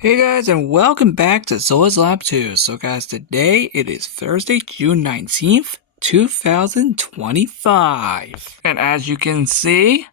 Hey guys, and welcome back to Zola's Lab 2. So guys, today it is Thursday, June 19th, 2025. And as you can see,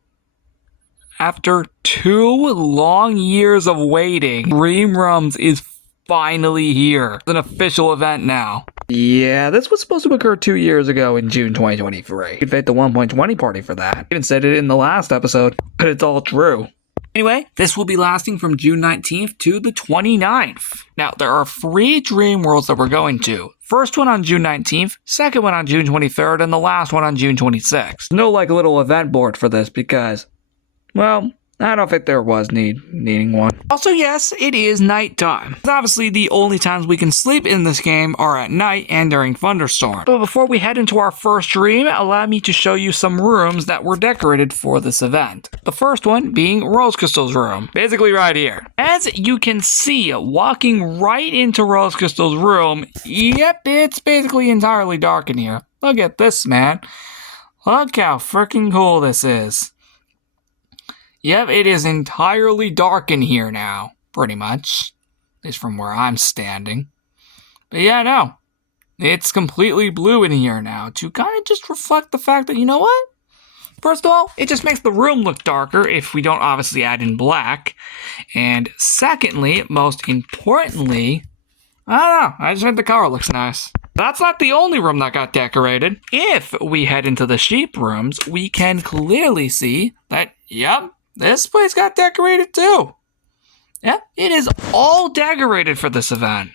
after 2 long years of waiting, Dream Rooms is finally here. It's an official event now. Yeah, this was supposed to occur 2 years ago in June 2023. You could fake the 1.20 party for that. I even said it in the last episode, but it's all true. Anyway, this will be lasting from June 19th to the 29th. Now, there are 3 Dream Worlds that we're going to. First one on June 19th, second one on June 23rd, and the last one on June 26th. No little event board for this because, well, I don't think there was needing one. Also, yes, it is nighttime. Obviously, the only times we can sleep in this game are at night and during thunderstorms. But before we head into our first dream, allow me to show you some rooms that were decorated for this event. The first one being Rose Crystal's room, basically right here. As you can see, walking right into Rose Crystal's room, yep, it's basically entirely dark in here. Look at this, man. Look how freaking cool this is. Yep, it is entirely dark in here now, pretty much. At least from where I'm standing. But yeah, no. It's completely blue in here now to kind of just reflect the fact that, you know what? First of all, it just makes the room look darker if we don't obviously add in black. And secondly, most importantly, I don't know, I just think the color looks nice. That's not the only room that got decorated. If we head into the sheep rooms, we can clearly see that, yep, this place got decorated too. Yep, it is all decorated for this event.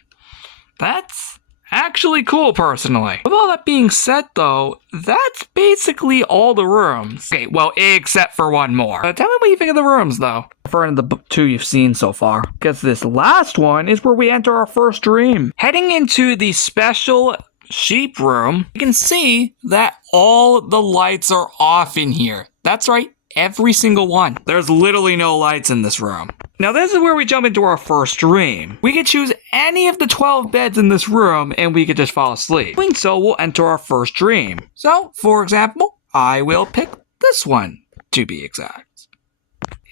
That's actually cool, personally. With all that being said, though, that's basically all the rooms. Okay, well, except for one more. Tell me what you think of the rooms, though. Referring to the 2 you've seen so far. Because this last one is where we enter our first dream. Heading into the special sheep room, you can see that all the lights are off in here. That's right. Every single one. There's literally no lights in this room. Now this is where we jump into our first dream. We could choose any of the 12 beds in this room and we could just fall asleep. Doing so, we'll enter our first dream. So, for example, I will pick this one, to be exact.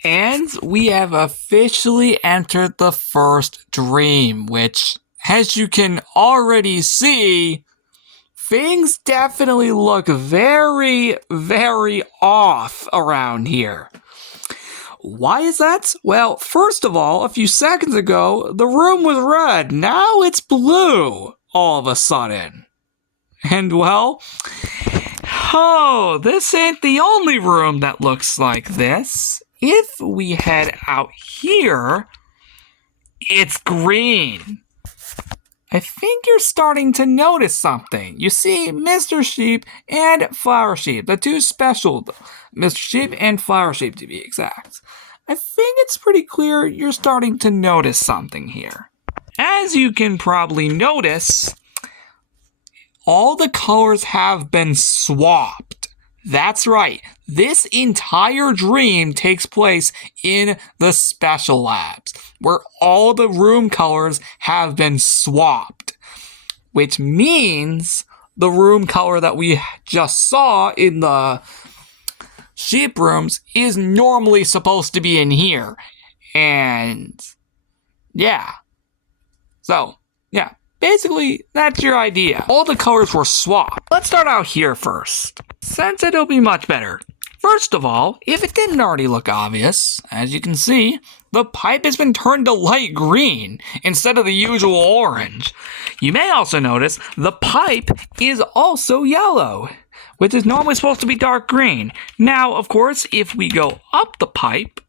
And we have officially entered the first dream, which, as you can already see, things definitely look very, very off around here. Why is that? Well, first of all, a few seconds ago, the room was red. Now it's blue all of a sudden. And well, oh, this ain't the only room that looks like this. If we head out here, it's green. I think you're starting to notice something. You see, Mr. Sheep and Flower Sheep, the 2 special, Mr. Sheep and Flower Sheep to be exact. I think it's pretty clear you're starting to notice something here. As you can probably notice, all the colors have been swapped. That's right. This entire dream takes place in the special labs, where all the room colors have been swapped, which means the room color that we just saw in the sheep rooms is normally supposed to be in here. And yeah. So, yeah. Basically, that's your idea. All the colors were swapped. Let's start out here first, since it'll be much better. First of all, if it didn't already look obvious, as you can see, the pipe has been turned to light green instead of the usual orange. You may also notice the pipe is also yellow, which is normally supposed to be dark green. Now, of course, if we go up the pipe,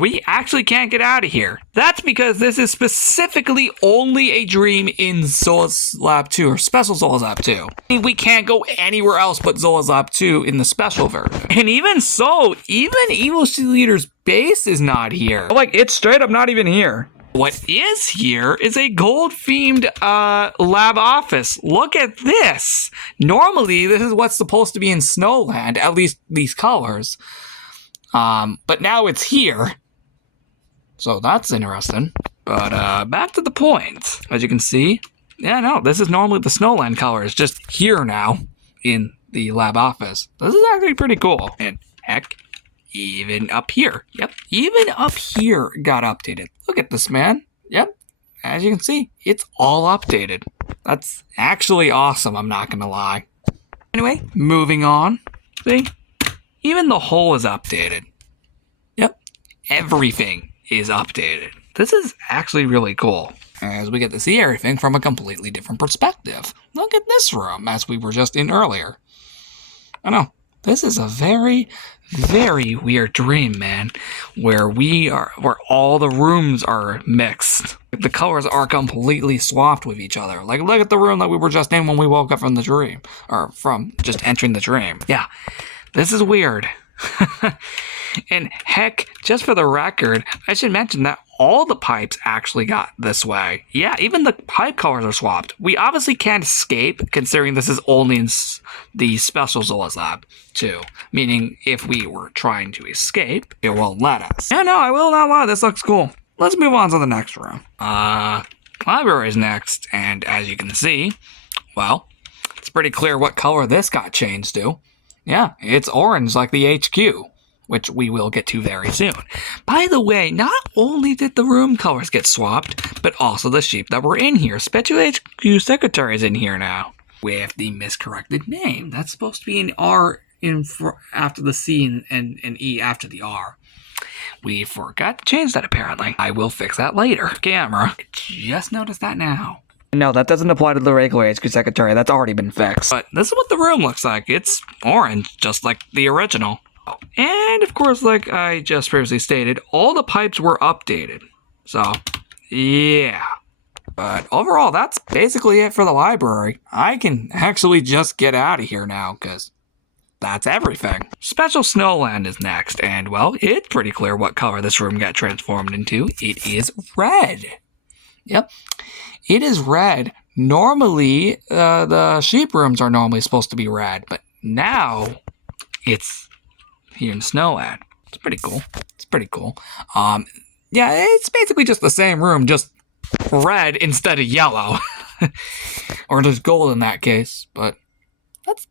we actually can't get out of here. That's because this is specifically only a dream in Zola's Lab 2, or Special Zola's Lab 2. We can't go anywhere else but Zola's Lab 2 in the special version. And even so, even Evil Sea Leader's base is not here. Like, it's straight up not even here. What is here is a gold-themed lab office. Look at this. Normally, this is what's supposed to be in Snowland, at least these colors. But now it's here. So that's interesting. But back to the point. As you can see, yeah, no, this is normally the Snowland colors, just here now in the lab office. This is actually pretty cool. And heck, even up here. Yep, even up here got updated. Look at this, man. Yep, as you can see, it's all updated. That's actually awesome, I'm not gonna lie. Anyway, moving on. See? Even the hole is updated. Yep, everything is updated. This is actually really cool, as we get to see everything from a completely different perspective. Look at this room, as we were just in earlier. I know, this is a very, very weird dream, man, where all the rooms are mixed. The colors are completely swapped with each other. Like, look at the room that we were just in when we woke up from the dream, or from just entering the dream. Yeah, this is weird. And heck, just for the record, I should mention that all the pipes actually got this way. Yeah, even the pipe colors are swapped. We obviously can't escape, considering this is only in the Special Zolas Lab, too. Meaning, if we were trying to escape, it won't let us. Yeah, no, I will not lie, this looks cool. Let's move on to the next room. Library is next, and as you can see, well, it's pretty clear what color this got changed to. Yeah, it's orange like the HQ, which we will get to very soon. By the way, not only did the room colors get swapped, but also the sheep that were in here. Special HQ Secretary is in here now, with the miscorrected name. That's supposed to be an R after the C and an E after the R. We forgot to change that, apparently. I will fix that later. Camera. Just noticed that now. No, that doesn't apply to the regular HQ Secretary. That's already been fixed. But this is what the room looks like. It's orange, just like the original. And, of course, like I just previously stated, all the pipes were updated. So, yeah. But overall, that's basically it for the library. I can actually just get out of here now, because that's everything. Special Snowland is next, and, well, it's pretty clear what color this room got transformed into. It is red. Yep. It is red. Normally, the sheep rooms are normally supposed to be red, but now it's here in Snowland. It's pretty cool. It's pretty cool. Yeah, it's basically just the same room, just red instead of yellow. Or just gold in that case, but that's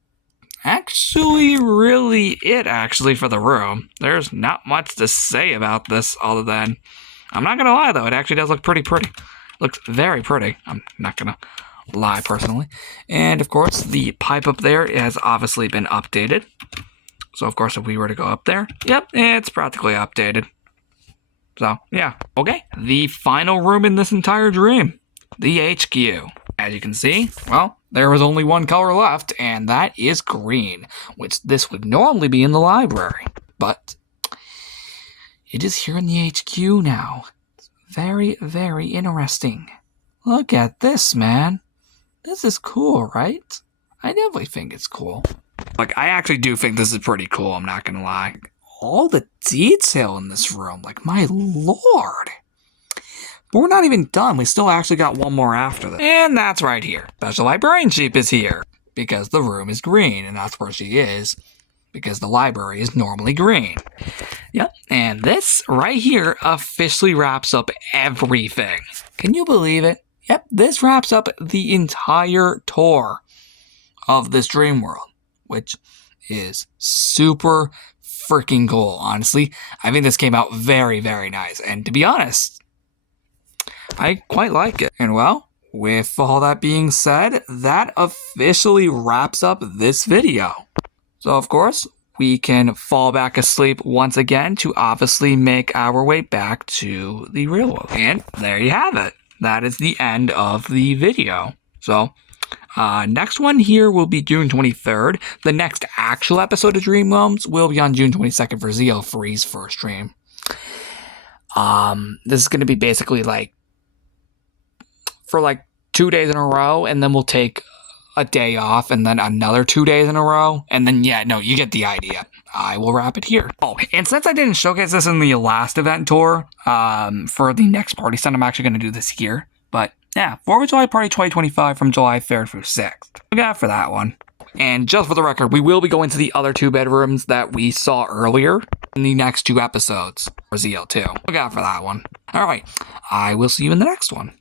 actually really it, actually, for the room. There's not much to say about this other than, I'm not gonna lie though, it actually does look pretty. Looks very pretty. I'm not gonna lie personally. And of course, the pipe up there has obviously been updated. So of course, if we were to go up there, yep, it's practically updated. So yeah, okay. The final room in this entire dream, the HQ. As you can see, well, there was only one color left, and that is green, which this would normally be in the library, but it is here in the HQ now. Very, very interesting. Look at this, man. This is cool, right? I definitely think it's cool. Like, I actually do think this is pretty cool, I'm not gonna lie. All the detail in this room, like, my lord. But we're not even done, we still actually got one more after this. And that's right here. Special Librarian Sheep is here, because the room is green, and that's where she is, because the library is normally green. Yep, and this right here officially wraps up everything. Can you believe it? Yep, this wraps up the entire tour of this dream world, which is super freaking cool. Honestly, I think this came out very, very nice. And to be honest, I quite like it. And well, with all that being said, that officially wraps up this video. So of course, we can fall back asleep once again to obviously make our way back to the real world. And there you have it. That is the end of the video. So, next one here will be June 23rd. The next actual episode of Dream Realms will be on June 22nd for Zeo Free's first stream. This is going to be basically like, for like 2 days in a row, and then we'll take a day off, and then another 2 days in a row, and then, yeah, no, you get the idea. I will wrap it here. Oh, and since I didn't showcase this in the last event tour, for the next party set, I'm actually going to do this here. But, yeah, 4th of July Party 2025 from July 3rd through 6th. Look out for that one. And just for the record, we will be going to the other 2 bedrooms that we saw earlier in the next 2 episodes for ZL2. Look out for that one. Alright, I will see you in the next one.